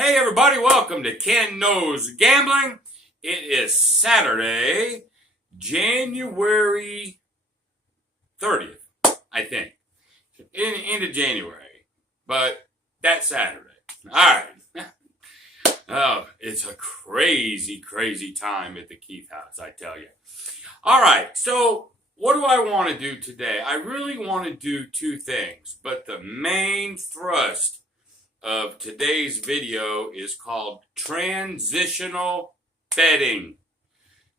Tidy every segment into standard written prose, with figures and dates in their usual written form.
Hey everybody, welcome to Kenknowsgambling. It is Saturday, January 30th, I think. Into January, but that's Saturday. Alright. Oh, it's a crazy time at the Keith house, I tell you. Alright, so what do I want to do today? I really want to do two things, but the main thrust of today's video is called Transitional Betting.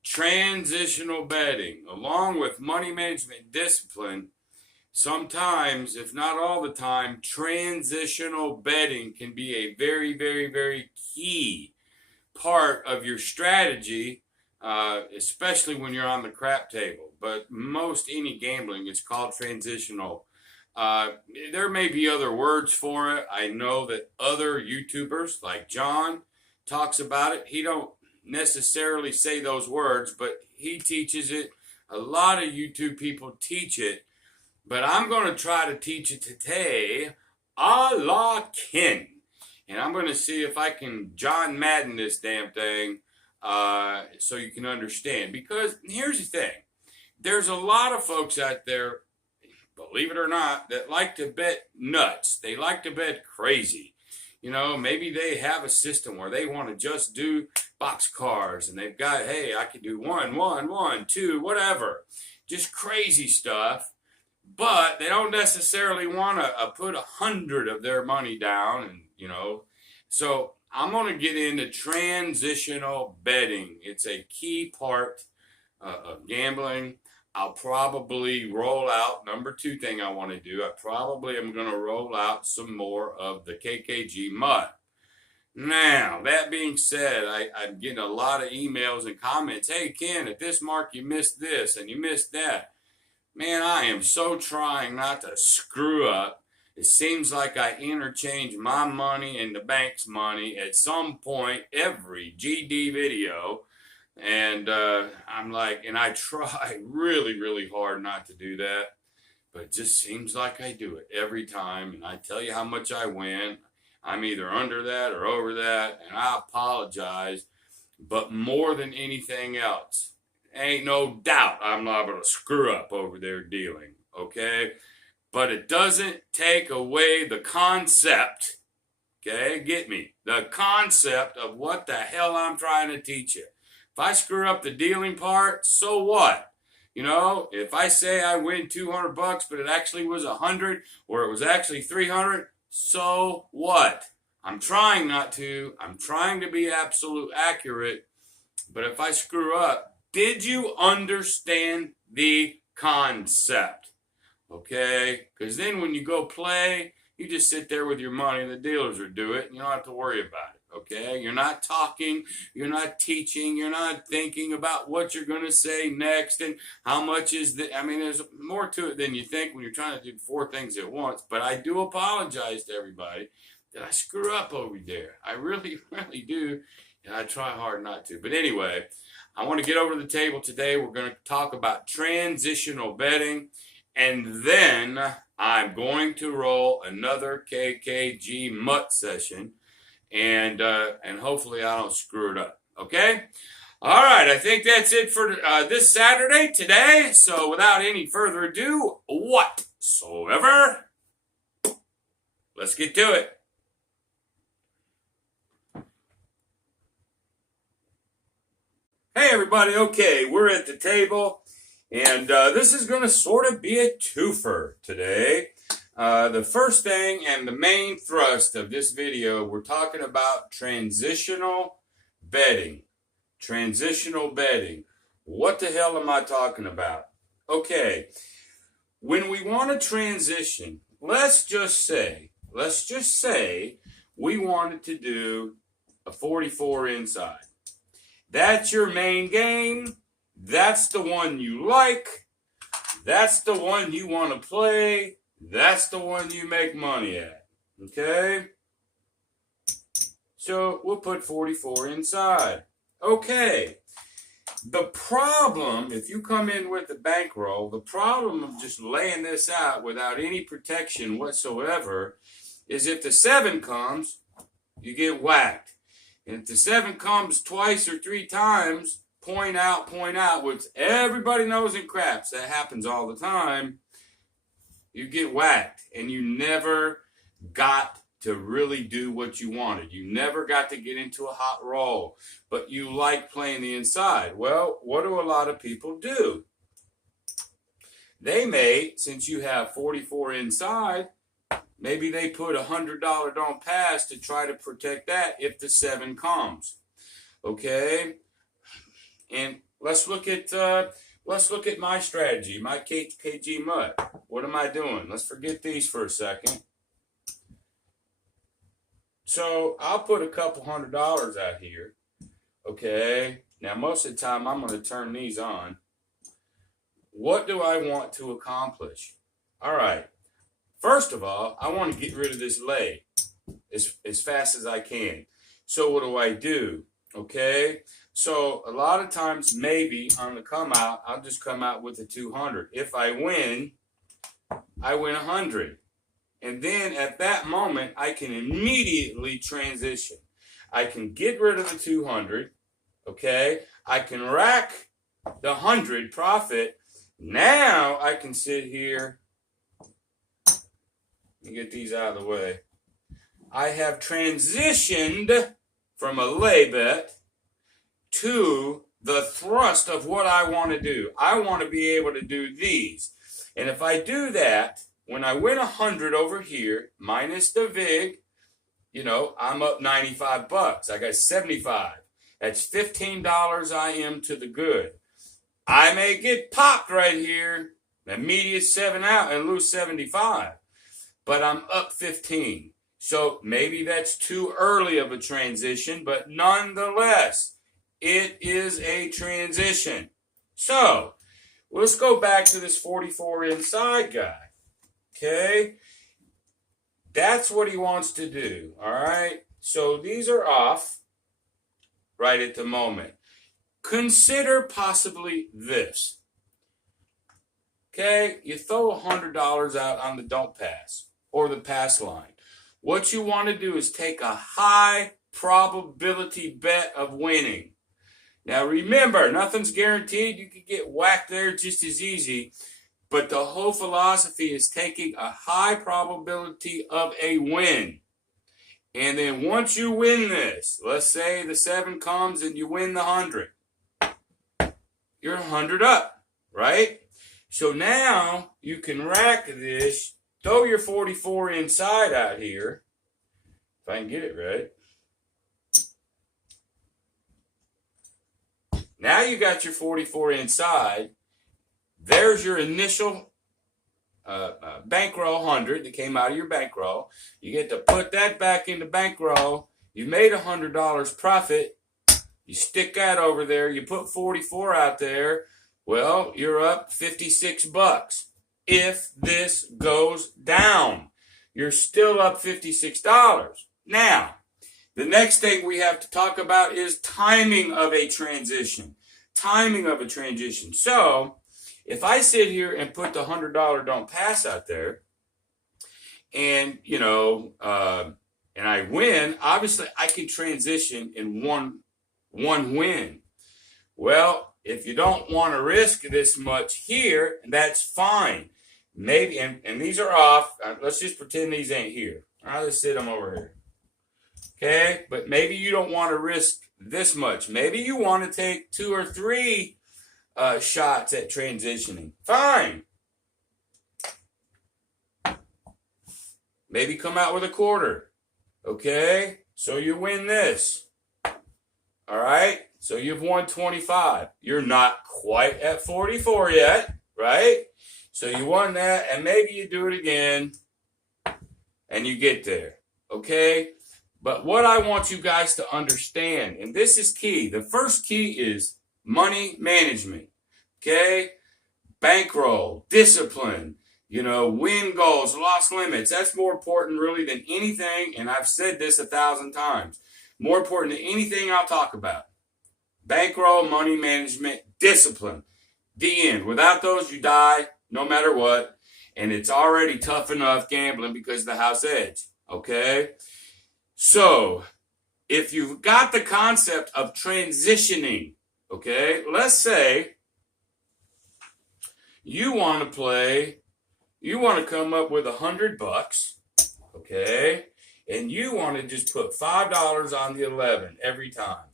Transitional betting, along with money management discipline, sometimes, if not all the time, transitional betting can be a very key part of your strategy, especially when you're on the crap table. But most any gambling is called transitional. There may be other words for it. I know that other YouTubers like John talks about it. He don't necessarily say those words, but he teaches it. A lot of YouTube people teach it, but I'm going to try to teach it today a la Ken. And I'm going to see if I can John Madden this damn thing so you can understand. Because here's the thing. There's a lot of folks out there, believe it or not, that like to bet nuts. They like to bet crazy. You know, maybe they have a system where they want to just do boxcars and they've got, hey, I can do 1, 1, 1, 2, whatever. Just crazy stuff. But they don't necessarily want to put 100 of their money down, and you know. So I'm going to get into transitional betting. It's a key part of gambling. I'll probably roll out, number 2 thing I want to do, I probably am going to roll out some more of the KKG mud. Now, that being said, I'm getting a lot of emails and comments. Hey, Ken, at this mark you missed this and you missed that. Man, I am so trying not to screw up. It seems like I interchange my money and the bank's money at some point every GD video. And I'm like, and I try really hard not to do that, but it just seems like I do it every time. And I tell you how much I win. I'm either under that or over that, and I apologize. But more than anything else, ain't no doubt I'm liable to screw up over there dealing, okay? But it doesn't take away the concept, okay? Get me? The concept of what the hell I'm trying to teach you. If I screw up the dealing part, so what? You know, if I say I win $200, but it actually was 100, or it was actually 300, so what? I'm trying not to. I'm trying to be absolute accurate. But if I screw up, did you understand the concept? Okay? Because then when you go play, you just sit there with your money and the dealers will do it, and you don't have to worry about it. Okay, you're not talking, you're not teaching, you're not thinking about what you're going to say next and how much is the, I mean, there's more to it than you think when you're trying to do 4 things at once. But I do apologize to everybody that I screw up over there. I really do, and I try hard not to. But anyway, I want to get over to the table today. We're going to talk about transitional betting, and then I'm going to roll another KKG mutt session. And hopefully I don't screw it up, okay? All right, I think that's it for this Saturday, today. So without any further ado, whatsoever, let's get to it. Hey, everybody, okay, we're at the table, and this is going to sort of be a twofer today. The first thing and the main thrust of this video, we're talking about transitional betting. Transitional betting. What the hell am I talking about? Okay, when we want to transition, let's just say we wanted to do a 44 inside. That's your main game. That's the one you like. That's the one you want to play. That's the one you make money at, okay? So we'll put 44 inside. Okay. The problem, if you come in with the bankroll, the problem of just laying this out without any protection whatsoever is if the 7 comes, you get whacked. And if the 7 comes twice or 3 times, point out, which everybody knows in craps, that happens all the time, you get whacked. And you never got to really do what you wanted. You never got to get into a hot roll, but you like playing the inside. Well, what do a lot of people do? They may, since you have 44 inside, maybe they put $100 don't pass to try to protect that if the 7 comes. Okay? And let's look at my strategy, my KG MUT. What am I doing? Let's forget these for a second. So I'll put a couple $100 out here. Okay? Now most of the time I'm going to turn these on. What do I want to accomplish? All right. First of all, I want to get rid of this leg as fast as I can. So what do? Okay? So a lot of times maybe on the come out, I'll just come out with a 200. If I win 100. And then at that moment, I can immediately transition. I can get rid of the 200. Okay? I can rack the 100 profit. Now I can sit here and get these out of the way. I have transitioned from a lay bet to the thrust of what I want to do. I want to be able to do these. And if I do that, when I win 100 over here, minus the VIG, you know, I'm up 95 bucks. I got 75. That's $15 I am to the good. I may get popped right here, immediate 7 out and lose 75. But I'm up 15. So maybe that's too early of a transition, but nonetheless, it is a transition. So let's go back to this 44 inside guy. Okay? That's what he wants to do. All right? So these are off right at the moment. Consider possibly this. Okay? You throw $100 out on the don't pass or the pass line. What you want to do is take a high probability bet of winning. Now remember, nothing's guaranteed. You could get whacked there just as easy. But the whole philosophy is taking a high probability of a win. And then once you win this, let's say the 7 comes and you win the 100. You're 100 up, right? So now you can rack this, throw your 44 inside out here, if I can get it right. Now you got your 44 inside. There's your initial bankroll 100 that came out of your bankroll. You get to put that back into bankroll. You made $100 profit. You stick that over there. You put 44 out there. Well, you're up 56 bucks. If this goes down, you're still up $56. Now, the next thing we have to talk about is timing of a transition. Timing of a transition. So, if I sit here and put the $100 don't pass out there, and, you know, and I win, obviously I can transition in one win. Well, if you don't want to risk this much here, that's fine. Maybe, and these are off. Let's just pretend these ain't here. I'll just sit them over here. Okay? But maybe you don't want to risk this much. Maybe you want to take 2 or 3 shots at transitioning. Fine. Maybe come out with a quarter. Okay? So you win this. All right? So you've won 25. You're not quite at 44 yet, right? So you won that, and maybe you do it again, and you get there. Okay? But what I want you guys to understand, and this is key. The first key is money management. Okay? Bankroll, discipline, you know, win goals, loss limits. That's more important really than anything, and I've said this 1,000 times. More important than anything I'll talk about. Bankroll, money management, discipline. The end. Without those, you die no matter what. And it's already tough enough gambling because of the house edge. Okay? So, if you've got the concept of transitioning, okay, let's say you want to come up with $100, okay, and you want to just put $5 on the 11 every time.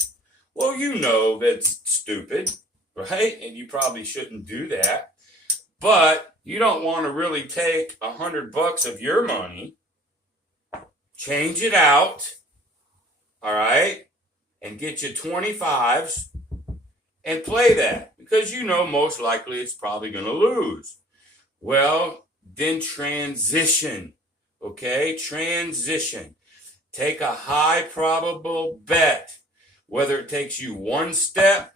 Well, you know that's stupid, right? And you probably shouldn't do that. But you don't want to really take $100 of your money, change it out, all right, and get you 25s and play that, because you know most likely it's probably going to lose. Well, then transition, okay? Transition. Take a high probable bet, whether it takes you 1 step,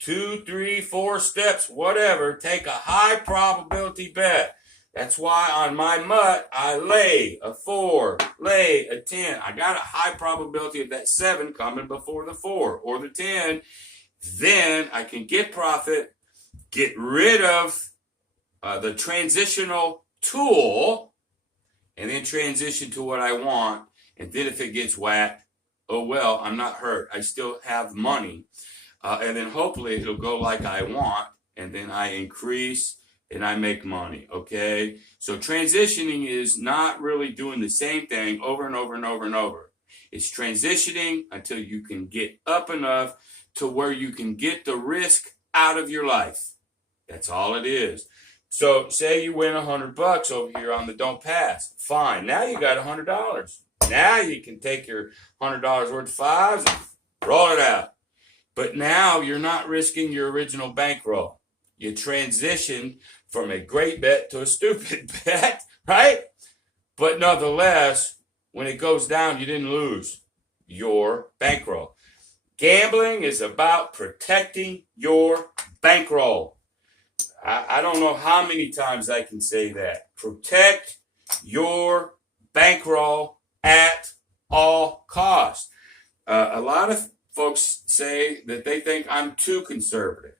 2, 3, 4 steps, whatever. Take a high probability bet. That's why on my mutt, I lay a 4, lay a 10. I got a high probability of that 7 coming before the 4 or the 10. Then I can get profit, get rid of the transitional tool, and then transition to what I want. And then if it gets whacked, oh well, I'm not hurt. I still have money. And then hopefully it'll go like I want, and then I increase and I make money, okay? So transitioning is not really doing the same thing over and over and over and over. It's transitioning until you can get up enough to where you can get the risk out of your life. That's all it is. So say you win $100 over here on the don't pass. Fine. Now you got $100. Now you can take your $100 worth of fives and roll it out. But now you're not risking your original bankroll. You transition from a great bet to a stupid bet, right? But nonetheless, when it goes down, you didn't lose your bankroll. Gambling is about protecting your bankroll. I don't know how many times I can say that. Protect your bankroll at all costs. A lot of folks say that they think I'm too conservative.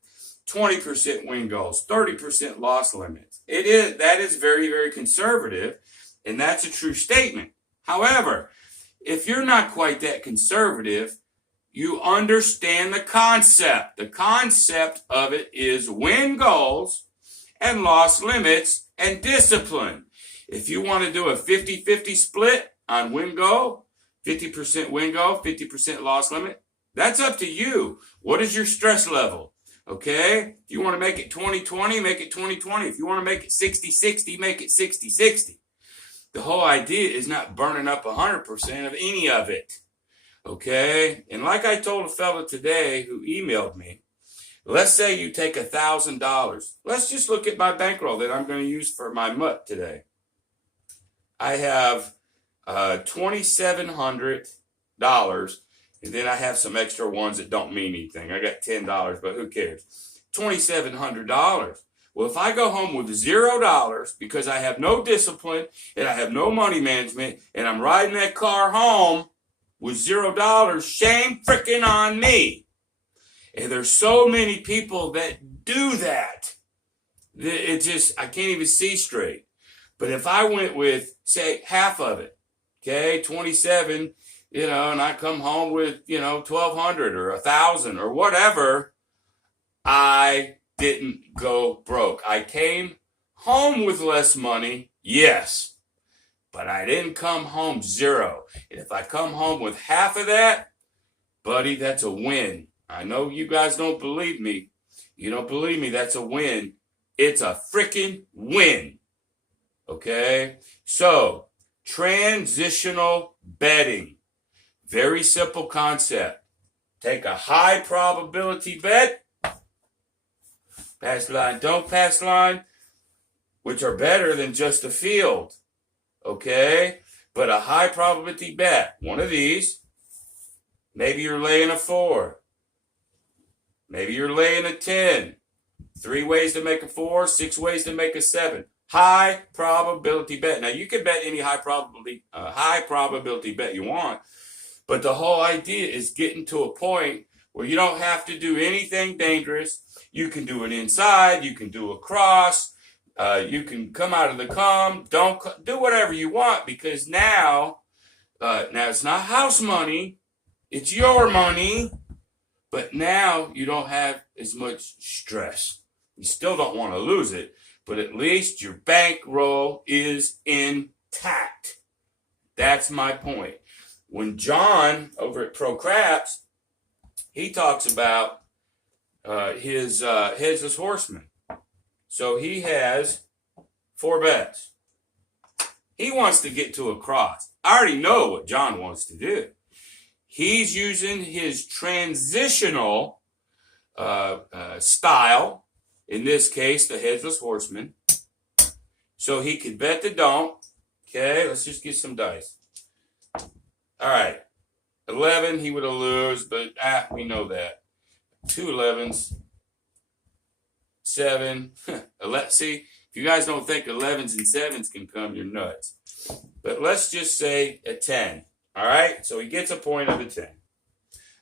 20% win goals, 30% loss limits. That is very, very conservative, and that's a true statement. However, if you're not quite that conservative, you understand the concept. The concept of it is win goals and loss limits and discipline. If you want to do a 50-50 split on win goal, 50% win goal, 50% loss limit, that's up to you. What is your stress level? Okay? If you want to make it 20-20, make it 20-20. If you want to make it 60-60, make it 60-60. The whole idea is not burning up 100% of any of it. Okay? And like I told a fella today who emailed me, let's say you take $1,000. Let's just look at my bankroll that I'm going to use for my mutt today. I have $2,700, and then I have some extra ones that don't mean anything. I got $10, but who cares? $2,700. Well, if I go home with $0 because I have no discipline and I have no money management and I'm riding that car home with $0, shame freaking on me. And there's so many people that do that. It just, I can't even see straight. But if I went with, say, half of it, okay, 27, and I come home with, 1,200 or 1,000 or whatever, I didn't go broke. I came home with less money, yes, but I didn't come home zero. And if I come home with half of that, buddy, that's a win. I know you guys don't believe me. You don't believe me, that's a win. It's a freaking win. Okay? So, transitional betting. Very simple concept. Take a high probability bet, pass line, don't pass line, which are better than just a field. Okay? But a high probability bet, one of these, maybe you're laying a 4. Maybe you're laying a 10. 3 ways to make a 4, 6 ways to make a 7. High probability bet. Now you can bet any high probability bet you want, but the whole idea is getting to a point where you don't have to do anything dangerous. You can do it inside. You can do a cross. You can come out of the comp. Don't do whatever you want, because now it's not house money. It's your money. But now you don't have as much stress. You still don't want to lose it, but at least your bankroll is intact. That's my point. When John over at Pro Craps, he talks about his Headless Horseman. So he has 4 bets. He wants to get to a cross. I already know what John wants to do. He's using his transitional style, in this case, the Headless Horseman, so he could bet the don't. Okay, let's just get some dice. All right, 11, he would have lose, but we know that. 2 11s, 7. See, if you guys don't think 11s and 7s can come, you're nuts. But let's just say a 10. All right, so he gets a point of a 10.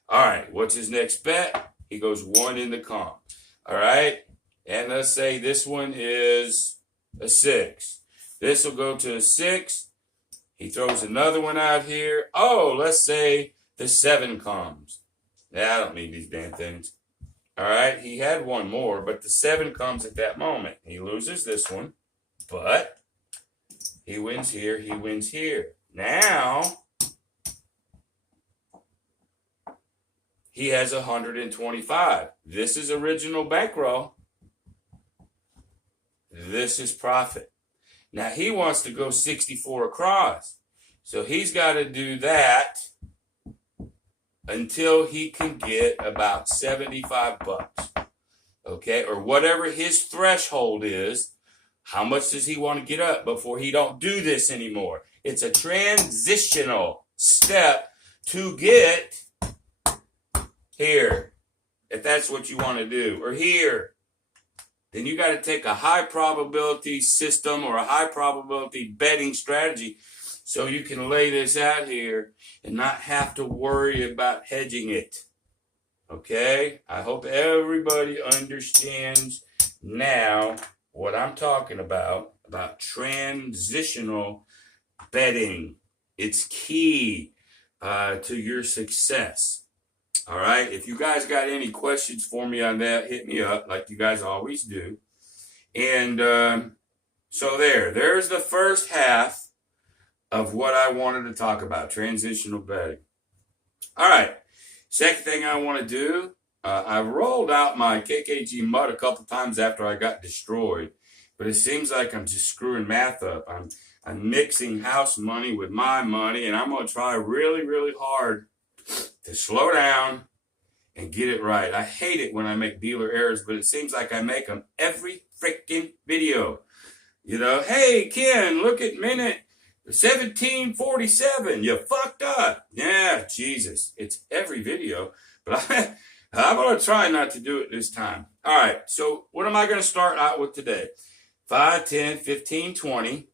All right, what's his next bet? He goes 1 in the comp. All right, and let's say this one is a 6. This will go to a 6. He throws another one out here. Oh, let's say the 7 comes. Yeah, I don't need these damn things. All right, he had one more, but the 7 comes at that moment. He loses this one, but he wins here, he wins here. Now he has 125. This is original bankroll. This is profit. Now he wants to go 64 across. So he's got to do that until he can get about 75 bucks. Okay, or whatever his threshold is. How much does he want to get up before he don't do this anymore? It's a transitional step to get here, if that's what you want to do, or here. Then you got to take a high probability system or a high probability betting strategy so you can lay this out here and not have to worry about hedging it. Okay? I hope everybody understands now what I'm talking about transitional betting. It's key to your success. All right, if you guys got any questions for me on that, hit me up like you guys always do. And so there's the first half of what I wanted to talk about, transitional betting. All right, second thing I want to do, I rolled out my KKG mud a couple times after I got destroyed, but it seems like I'm just screwing math up. I'm mixing house money with my money, and I'm going to try really, really hard to slow down and get it right. I hate it when I make dealer errors, but it seems like I make them every freaking video. You know, hey, Ken, look at minute 1747. You fucked up. Yeah, Jesus. It's every video, but I'm going to try not to do it this time. All right, so what am I going to start out with today? 5, 10, 15, 20,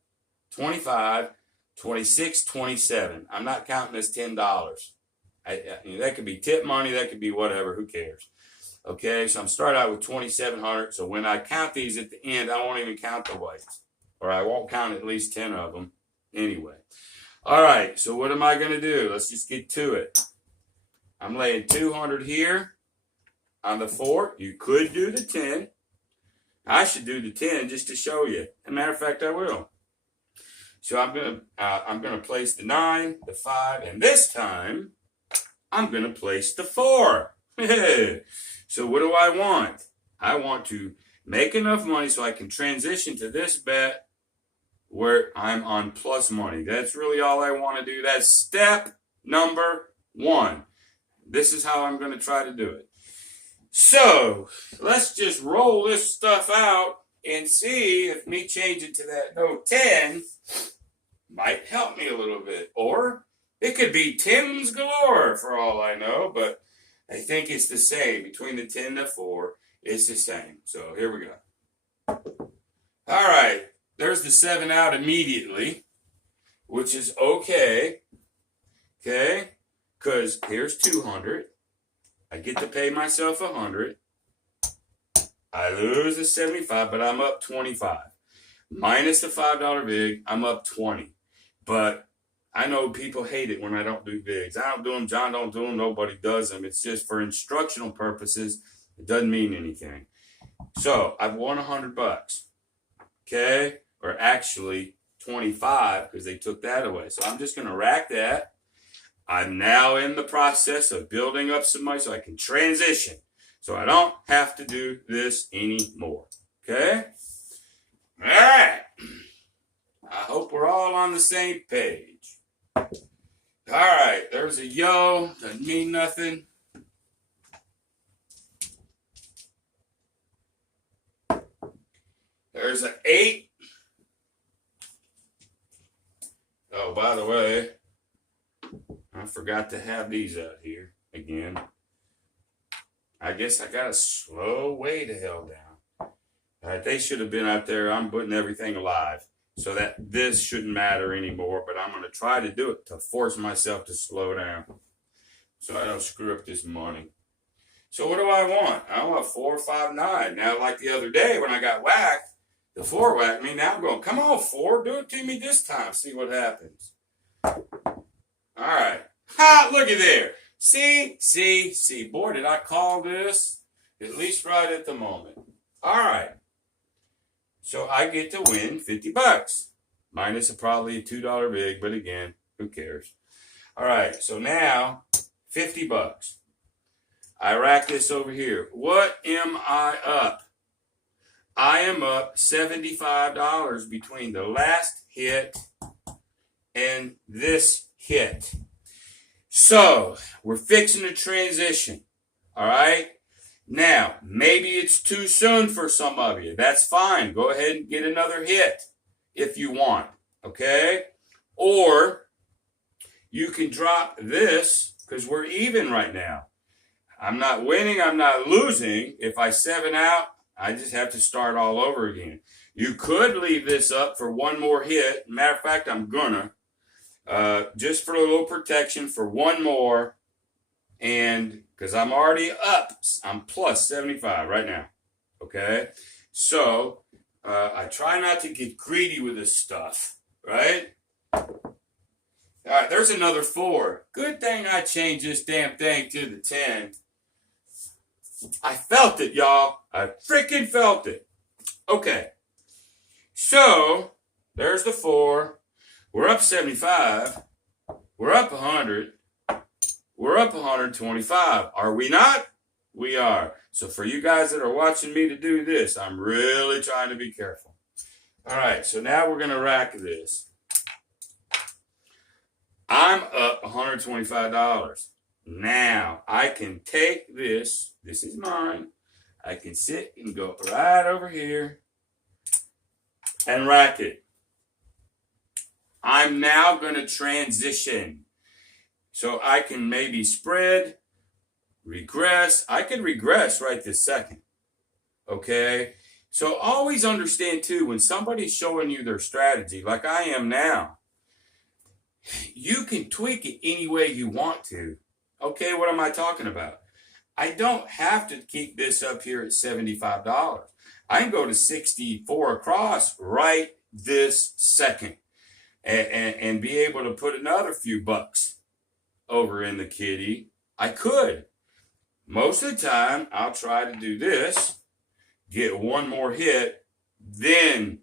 25, 26, 27. I'm not counting as $10. That could be tip money, that could be whatever, who cares? Okay, so I'm starting out with 2,700. So when I count these at the end, I won't even count the whites, or I won't count at least 10 of them anyway. All right, so what am I going to do? Let's just get to it. I'm laying 200 here on the 4. You could do the 10. I should do the 10 just to show you. As a matter of fact, I will. So I'm gonna place the 9, the 5, and this time I'm going to place the 4. So what do I want? I want to make enough money so I can transition to this bet where I'm on plus money. That's really all I want to do. That's step number 1. This is how I'm going to try to do it. So let's just roll this stuff out and see if me changing to that no 10 might help me a little bit. Or it could be Tim's galore for all I know, but I think it's the same. Between the 10 and the 4, it's the same. So here we go. All right. There's the 7 out immediately, which is okay. Okay? Because here's 200. I get to pay myself 100. I lose the 75, but I'm up 25. minus the $5 VIG, I'm up 20. But I know people hate it when I don't do VIGs. I don't do them. John don't do them. Nobody does them. It's just for instructional purposes. It doesn't mean anything. So I've won $100. Okay? Or actually 25 because they took that away. So I'm just going to rack that. I'm now in the process of building up some money so I can transition. So I don't have to do this anymore. Okay? All right. I hope we're all on the same page. All right. There's a yo. Doesn't mean nothing. There's an 8. Oh, by the way, I forgot to have these out here again. I guess I got to slow way the hell down. All right, they should have been out there. I'm putting everything alive so that this shouldn't matter anymore, but I'm going to try to do it to force myself to slow down so I don't screw up this money. So what do I want? I want 4, 5, 9. Now, like the other day when I got whacked, the 4 whacked me. Now I'm going, come on, 4, do it to me this time. See what happens. All right. Ha, looky there. See. Boy, did I call this at least right at the moment. All right. So I get to win $50. Minus probably a $2 VIG, but again, who cares? All right. So now, $50. I rack this over here. What am I up? I am up $75 between the last hit and this hit. So, we're fixing a transition. All right? Now, maybe it's too soon for some of you. That's fine. Go ahead and get another hit if you want. Okay? Or you can drop this because we're even right now. I'm not winning. I'm not losing. If I 7 out, I just have to start all over again. You could leave this up for one more hit. Matter of fact, I'm gonna. Just for a little protection for one more. And because I'm already up, I'm plus 75 right now. Okay? So, I try not to get greedy with this stuff. Right? All right, there's another 4. Good thing I changed this damn thing to the 10. I felt it, y'all. I freaking felt it. Okay. So, there's the 4. We're up 75. We're up 100. We're up 125. Are we not? We are. So, for you guys that are watching me to do this, I'm really trying to be careful. All right. So, now we're going to rack this. I'm up $125. Now, I can take this. This is mine. I can sit and go right over here and rack it. I'm now going to transition. So I can maybe spread, regress. I can regress right this second. Okay? So always understand, too, when somebody's showing you their strategy, like I am now, you can tweak it any way you want to. Okay, what am I talking about? I don't have to keep this up here at $75. I can go to 64 across right this second and be able to put another few bucks over in the kitty. I could. Most of the time, I'll try to do this, get one more hit, then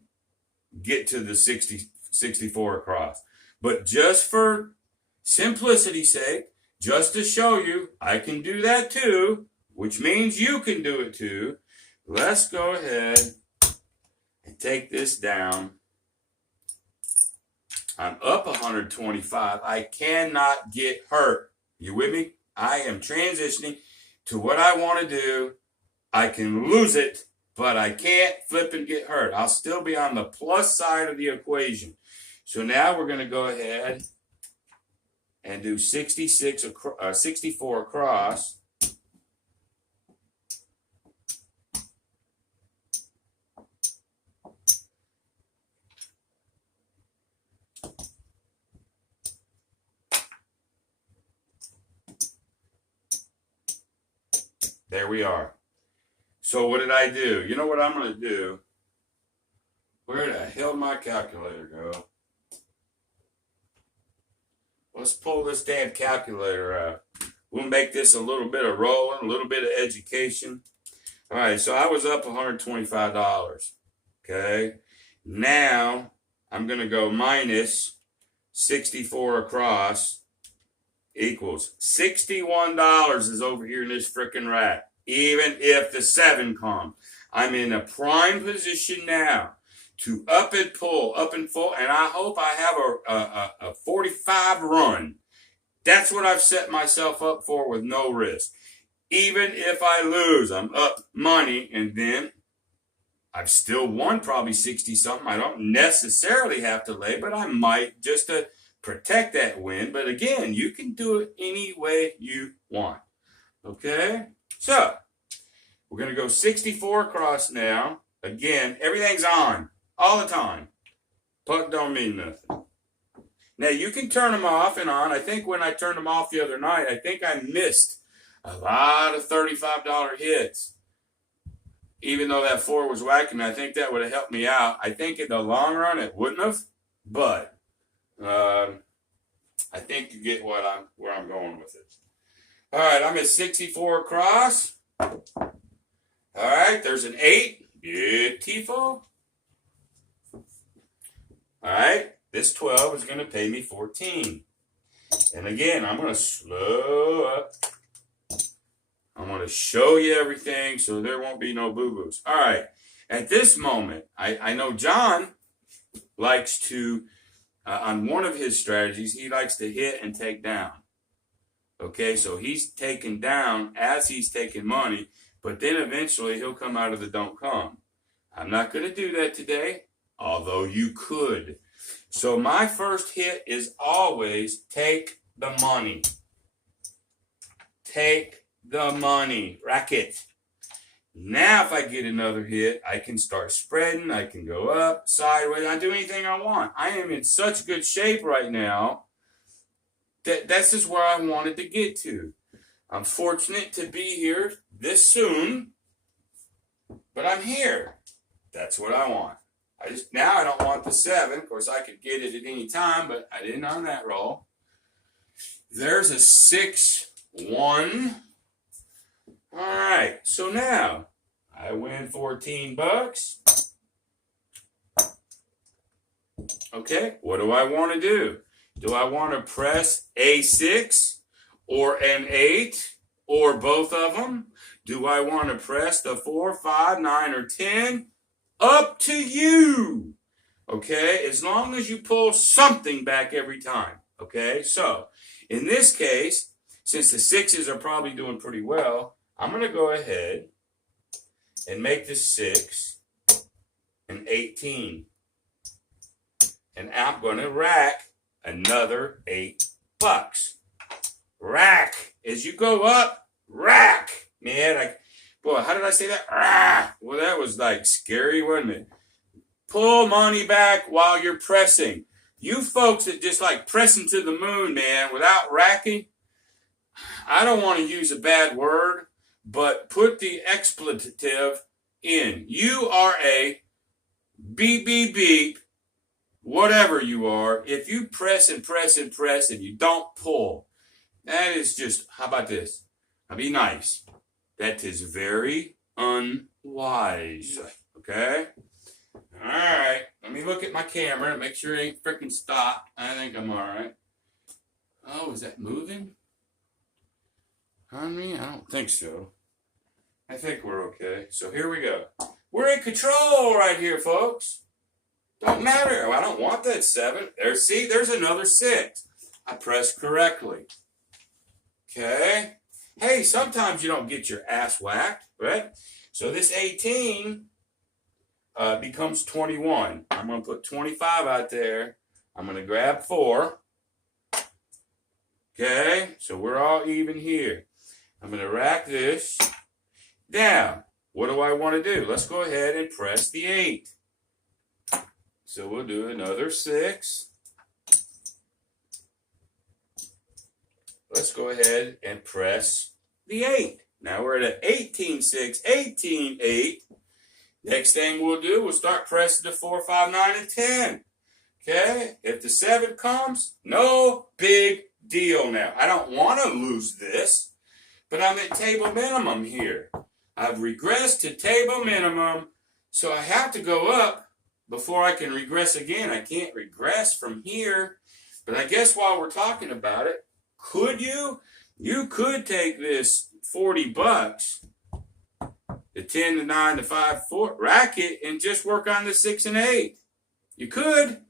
get to the 64 across. But just for simplicity's sake, just to show you, I can do that too, which means you can do it too. Let's go ahead and take this down. I'm up 125. I cannot get hurt. You with me? I am transitioning to what I want to do. I can lose it, but I can't flip and get hurt. I'll still be on the plus side of the equation. So now we're going to go ahead and do 64 across. There we are. So what did I do? You know what I'm going to do? Where the hell did my calculator go? Let's pull this damn calculator out. We'll make this a little bit of rolling, a little bit of education. All right, so I was up $125. Okay. Now I'm going to go minus 64 across equals $61 is over here in this freaking rack. Even if the 7 comes. I'm in a prime position now to up and pull, up and full, and I hope I have a 45 run. That's what I've set myself up for with no risk. Even if I lose, I'm up money, and then I've still won probably 60-something. I don't necessarily have to lay, but I might just to protect that win. But again, you can do it any way you want. Okay? So, we're going to go 64 across now. Again, everything's on all the time. Puck don't mean nothing. Now, you can turn them off and on. I think when I turned them off the other night, I think I missed a lot of $35 hits. Even though that 4 was whacking, I think that would have helped me out. I think in the long run, it wouldn't have. But I think you get where I'm going with it. All right, I'm at 64 across. All right, there's an 8. Beautiful. All right, this 12 is going to pay me 14. And again, I'm going to slow up. I'm going to show you everything so there won't be no boo-boos. All right, at this moment, I know John likes to, on one of his strategies, he likes to hit and take down. Okay, so he's taking down as he's taking money, but then eventually he'll come out of the don't come. I'm not going to do that today, although you could. So my first hit is always take the money. Take the money. Rack it. Now if I get another hit, I can start spreading. I can go up, sideways. I do anything I want. I am in such good shape right now that that's just where I wanted to get to. I'm fortunate to be here this soon, but I'm here. That's what I want. Now I don't want the 7. Of course, I could get it at any time, but I didn't on that roll. There's a 6-1. All right, so now I win $14. Okay, what do I want to do? Do I want to press a 6 or an 8 or both of them? Do I want to press the 4, 5, 9, or 10? Up to you. Okay, as long as you pull something back every time. Okay, so in this case, since the 6s are probably doing pretty well, I'm going to go ahead and make the 6 an 18. And I'm going to rack another $8. Rack. As you go up, rack. Man, boy, how did I say that? Ah, well, that was like scary, wasn't it? Pull money back while you're pressing. You folks that just like pressing to the moon, man, without racking, I don't want to use a bad word, but put the expletive in. You are a beep, beep, beep, whatever you are. If you press and press and press and you don't pull, that is just, how about this? Now be nice. That is very unwise. Okay? All right. Let me look at my camera and make sure it ain't freaking stopped. I think I'm all right. Oh, is that moving? Honey, I don't think so. I think we're okay. So here we go. We're in control right here, folks. Don't matter. I don't want that 7. There's another 6. I pressed correctly. Okay? Hey, sometimes you don't get your ass whacked, right? So this 18 becomes 21. I'm going to put 25 out there. I'm going to grab 4. Okay? So we're all even here. I'm going to rack this. Now, what do I want to do? Let's go ahead and press the 8. So we'll do another 6. Let's go ahead and press the 8. Now we're at an 18, 6, 18, 8. Next thing we'll do, we'll start pressing the 4, 5, 9, and 10. Okay? If the 7 comes, no big deal now. I don't want to lose this, but I'm at table minimum here. I've regressed to table minimum, so I have to go up before I can regress again. I can't regress from here. But I guess while we're talking about it, could you? You could take this $40, the 10, the 9, the 5, 4 racket, and just work on the 6 and 8. You could.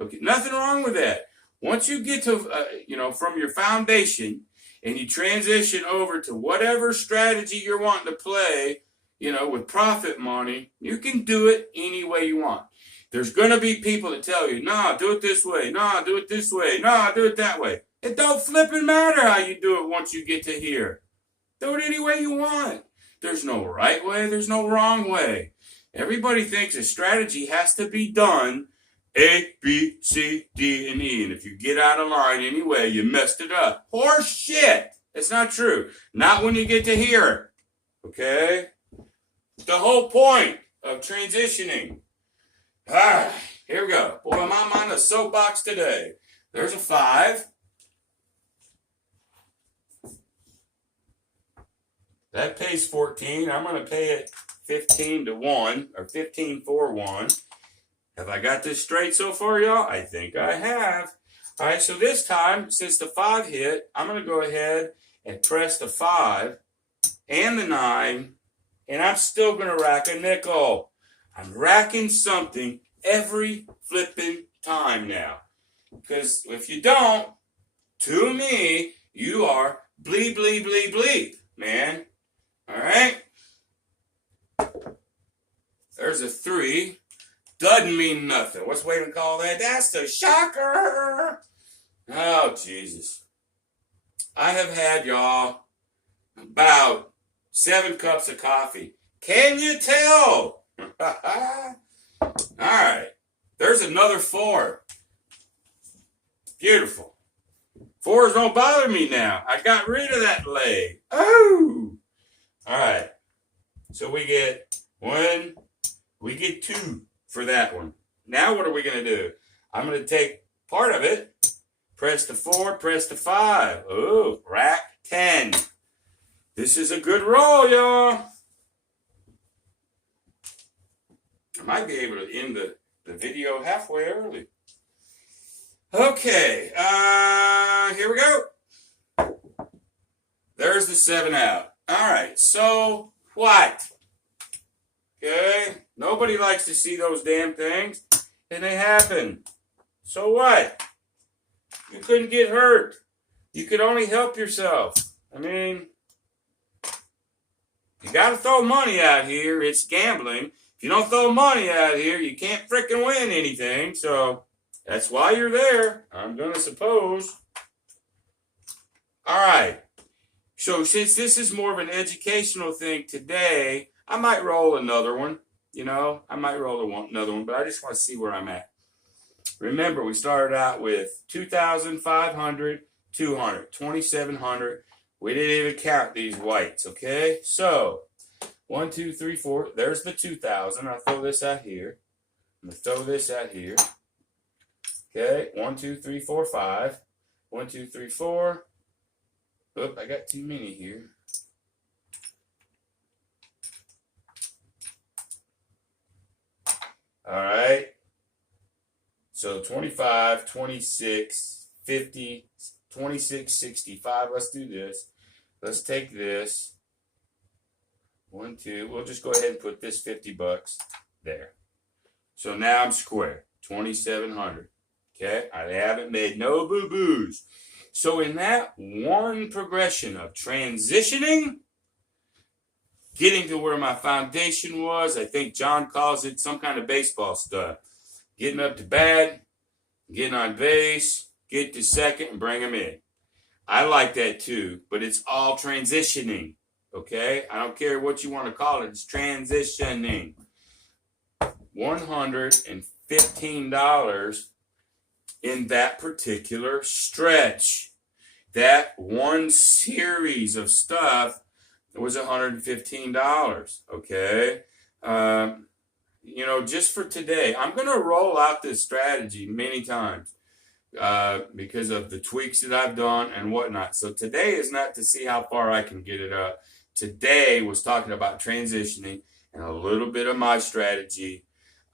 Okay, nothing wrong with that. Once you get to, from your foundation and you transition over to whatever strategy you're wanting to play, with profit money, you can do it any way you want. There's going to be people that tell you, nah, do it this way. Nah, do it this way. Nah, do it that way. It don't flipping matter how you do it once you get to here. Do it any way you want. There's no right way. There's no wrong way. Everybody thinks a strategy has to be done A, B, C, D, and E. And if you get out of line anyway, you messed it up. Horse shit. It's not true. Not when you get to here. Okay? The whole point of transitioning. All right, here we go. Boy, I'm on the soapbox today. There's a 5. That pays 14. I'm going to pay it 15 to 1, or 15 for 1. Have I got this straight so far, y'all? I think I have. All right, so this time, since the 5 hit, I'm going to go ahead and press the 5 and the 9, and I'm still going to rack a nickel. I'm racking something every flipping time now. Because if you don't, to me, you are bleep, bleep, bleep, bleep, man. All right? There's a 3. Doesn't mean nothing. What's Wayman call that? That's the shocker. Oh, Jesus. I have had, y'all, about 7 cups of coffee. Can you tell? All right. There's another 4. Beautiful. 4s don't bother me now. I got rid of that leg. Oh. All right. So we get 1. We get 2 for that one. Now what are we going to do? I'm going to take part of it. Press the 4. Press the 5. Oh, rack 10. This is a good roll, y'all. I might be able to end the video halfway early. Okay, here we go. There's the 7 out. All right, so what? Okay, nobody likes to see those damn things, and they happen. So what? You couldn't get hurt. You could only help yourself. I mean, you got to throw money out here. It's gambling. If you don't throw money out here, you can't frickin' win anything. So that's why you're there, I'm going to suppose. All right. So since this is more of an educational thing today, I might roll another one. I might roll another one, but I just want to see where I'm at. Remember, we started out with 2,500, 200, 2,700. We didn't even count these whites, okay? So 1, 2, 3, 4. There's the 2,000. I'll throw this out here. I'm going to throw this out here. Okay, 1, 2, 3, 4, 5. 1, 2, 3, 4. Oop, I got too many here. All right. So 25, 26, 50, 26, 65. Let's do this. Let's take this. 1, 2. We'll just go ahead and put this $50 there. So now I'm square. 2,700. Okay? I haven't made no boo-boos. So in that one progression of transitioning, getting to where my foundation was, I think John calls it some kind of baseball stuff. Getting up to bat, getting on base, get to second, and bring them in. I like that too, but it's all transitioning. Okay? I don't care what you want to call it. It's transitioning. $115 in that particular stretch. That one series of stuff was $115. Okay? Just for today, I'm going to roll out this strategy many times because of the tweaks that I've done and whatnot. So today is not to see how far I can get it up. Today was talking about transitioning and a little bit of my strategy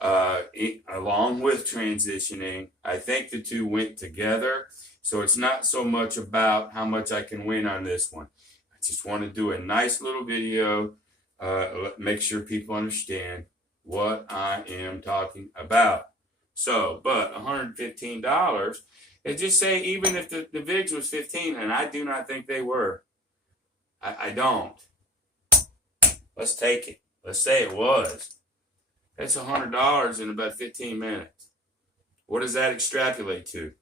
along with transitioning. I think the two went together. So it's not so much about how much I can win on this one. I just want to do a nice little video, make sure people understand what I am talking about. So, but $115, and just say even if the VIGs was 15, and I do not think they were. I don't. Let's take it. Let's say it was. That's $100 in about 15 minutes. What does that extrapolate to?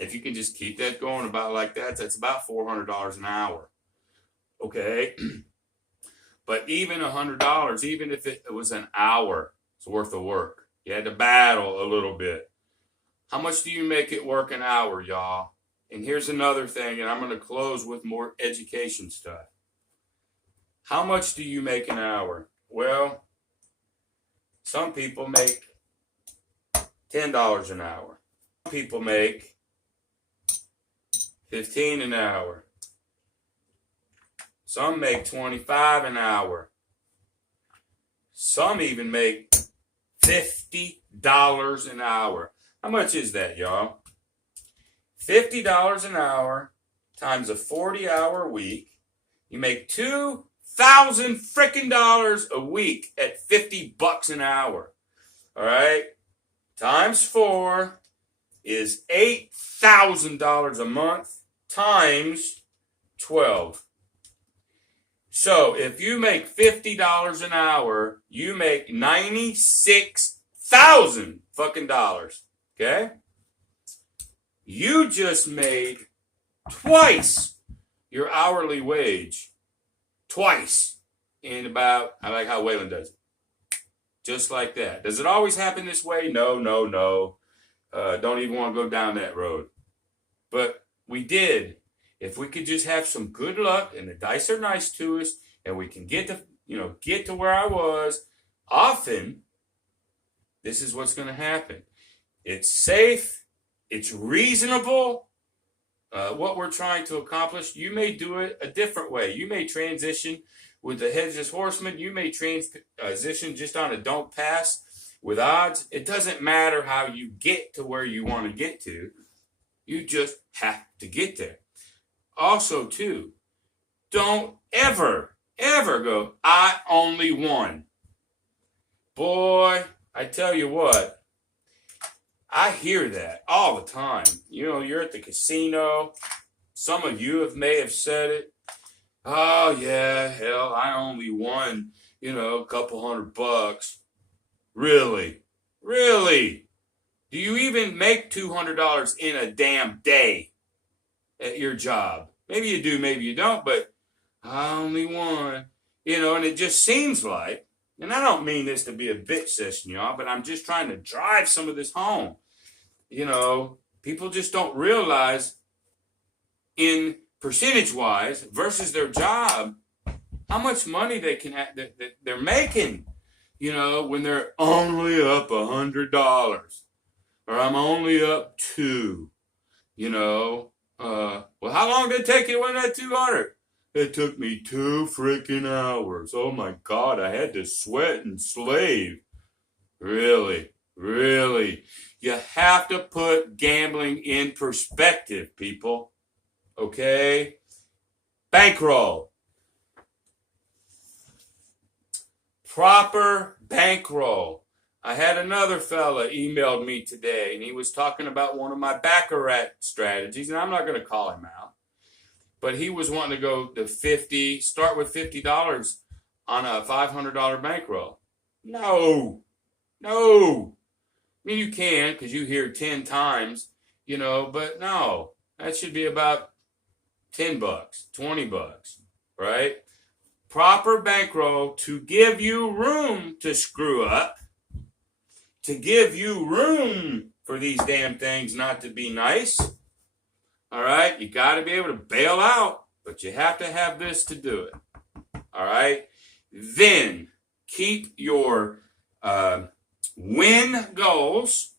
If you can just keep that going about like that, that's about $400 an hour. Okay? But even $100, even if it was an hour's worth of work, you had to battle a little bit. How much do you make it work an hour, y'all? And here's another thing, and I'm going to close with more education stuff. How much do you make an hour? Well, some people make $10 an hour. Some people make $15 an hour. Some make $25 an hour. Some even make $50 an hour. How much is that, y'all? $50 an hour times a 40-hour week. You make $2,000 frickin' a week at $50 an hour. All right? Times 4 is $8,000 a month times 12. So if you make $50 an hour, you make $96,000 fucking dollars. Okay? You just made twice your hourly wage. Twice. In about, I like how Waylon does it. Just like that. Does it always happen this way? No. Don't even want to go down that road. But we did. If we could just have some good luck and the dice are nice to us and we can get to where I was, often this is what's going to happen. It's safe. It's reasonable. What we're trying to accomplish, you may do it a different way. You may transition with the Headless Horseman. You may transition just on a don't pass with odds. It doesn't matter how you get to where you want to get to. You just have to get there. Also, too, don't ever go, I only won. Boy, I tell you what, I hear that all the time. You're at the casino. Some of you may have said it. Oh, yeah, hell, I only won, a couple $100. Really? Do you even make $200 in a damn day at your job? Maybe you do, maybe you don't, but I only won. And it just seems like, and I don't mean this to be a bitch session, y'all, but I'm just trying to drive some of this home. People just don't realize in percentage-wise versus their job how much money they can have, that they're making, when they're only up $100 or I'm only up $2, well, how long did it take you to win that 200? It took me 2 freaking hours. Oh my God, I had to sweat and slave. Really? You have to put gambling in perspective, people. Okay? Bankroll. Proper bankroll. I had another fella emailed me today, and he was talking about one of my baccarat strategies, and I'm not going to call him out, but he was wanting to go to start with $50 on a $500 bankroll. No. I mean, you can, because you hear 10 times, but no. That should be about $10, $20, right? Proper bankroll to give you room to screw up, to give you room for these damn things not to be nice. All right? You got to be able to bail out, but you have to have this to do it. All right? Then keep your win goals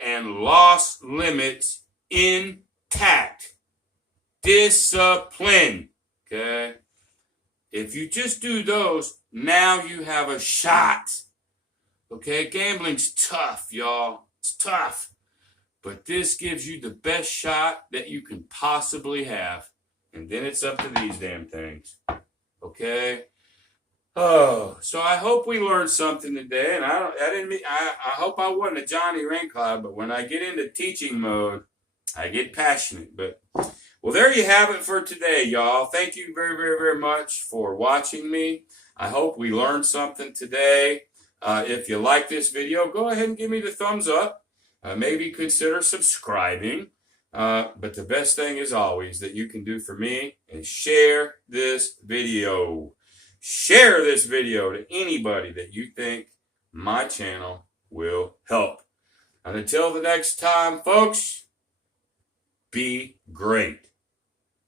and loss limits intact. Discipline. Okay? If you just do those, now you have a shot. Okay? Gambling's tough, y'all. It's tough. But this gives you the best shot that you can possibly have. And then it's up to these damn things. Okay? Oh, so I hope we learned something today. And I hope I wasn't a Johnny Raincloud, but when I get into teaching mode, I get passionate. But well, there you have it for today, y'all. Thank you very, very, very much for watching me. I hope we learned something today. If you like this video, go ahead and give me the thumbs up. Maybe consider subscribing. But the best thing is always that you can do for me is share this video. Share this video to anybody that you think my channel will help. And until the next time, folks, be great.